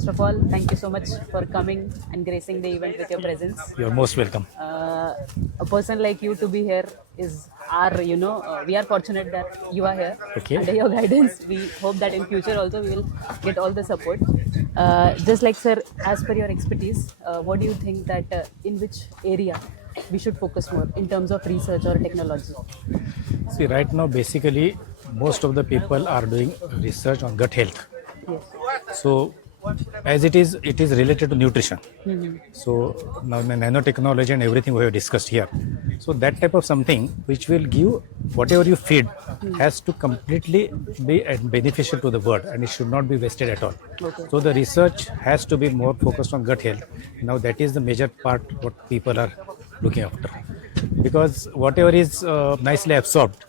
First of all, thank you so much for coming and gracing the event with your presence. You're most welcome. A person like you to be here is we are fortunate that you are here. Okay. Under your guidance, we hope that in future also we will get all the support. Just like sir, as per your expertise, what do you think that in which area we should focus more in terms of research or technology? See, right now, basically, most of the people are doing research on gut health. Yes. So, as it is related to nutrition. So, now the nanotechnology and everything we have discussed here. So, that type of something which will give whatever you feed has to completely be beneficial to the bird, and it should not be wasted at all. Okay. So, the research has to be more focused on gut health. Now, that is the major part what people are looking after, because whatever is nicely absorbed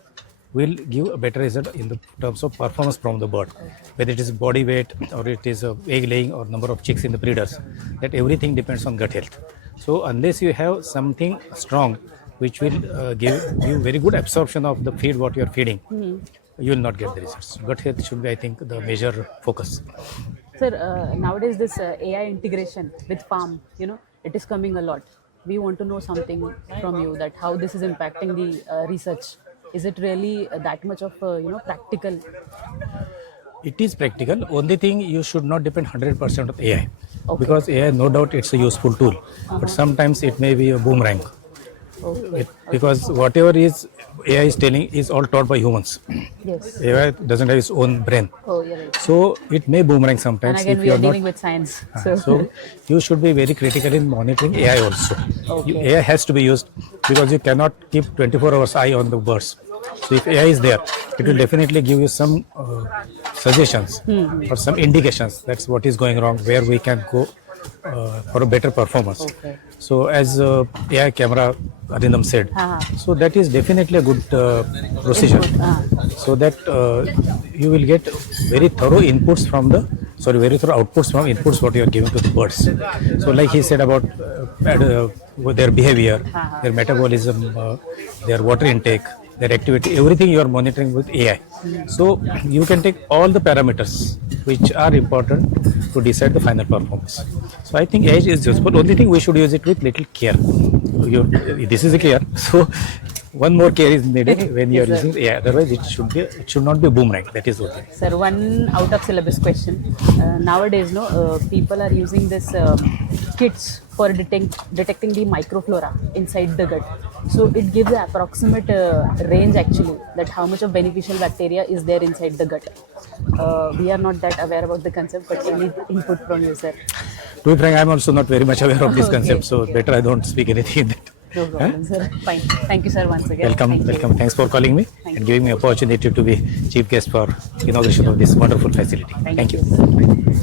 will give a better result in the terms of performance from the bird, whether it is body weight or it is egg laying or number of chicks in the breeders. That everything depends on gut health. So unless you have something strong which will give you very good absorption of the feed what you are feeding, you will not get the results. Gut health should be, I think, the major focus. Sir, nowadays this AI integration with farm, it is coming a lot. We want to know something from you that how this is impacting the research. Is it really that much of practical? It is practical. Only thing, you should not depend 100% on AI. Okay. Because AI, no doubt, it's a useful tool. But sometimes it may be a boomerang. Okay. Because whatever is AI is telling is all taught by humans. Yes. AI doesn't have its own brain. Oh, yeah. Right. So it may boomerang And sometimes again, if we you are are not. dealing with science. So you should be very critical in monitoring AI also. Okay. AI has to be used because you cannot keep 24 hours eye on the birds. So if AI is there, it will definitely give you some suggestions or some indications. That's what is going wrong, where we can go for a better performance. Okay. So as AI camera Arindam said, so that is definitely a good procedure. So that you will get very thorough inputs from very thorough outputs from inputs what you are giving to the birds. So like he said about their behavior, their metabolism, their water intake, their activity, everything you are monitoring with AI. So you can take all the parameters which are important to decide the final performance. So I think AI is useful. Only thing, we should use it with little care. This is a care. So one more care is needed when you are Yes, sir. using AI. Otherwise, it should not be boomerang. That is okay. Sir, one out of syllabus question. Nowadays, people are using this kits for detecting the microflora inside the gut. So it gives an approximate range actually that how much of beneficial bacteria is there inside the gut. We are not that aware about the concept, but any input from you, sir? To be frank, I am also not very much aware of this Okay, concept, so okay. better I don't speak anything in that. No problem, sir. Fine. Thank you, sir, once again. Welcome, Thank you. welcome. Thanks for calling me and giving me opportunity to be chief guest for inauguration of this wonderful facility. Thank Thank you. you, sir.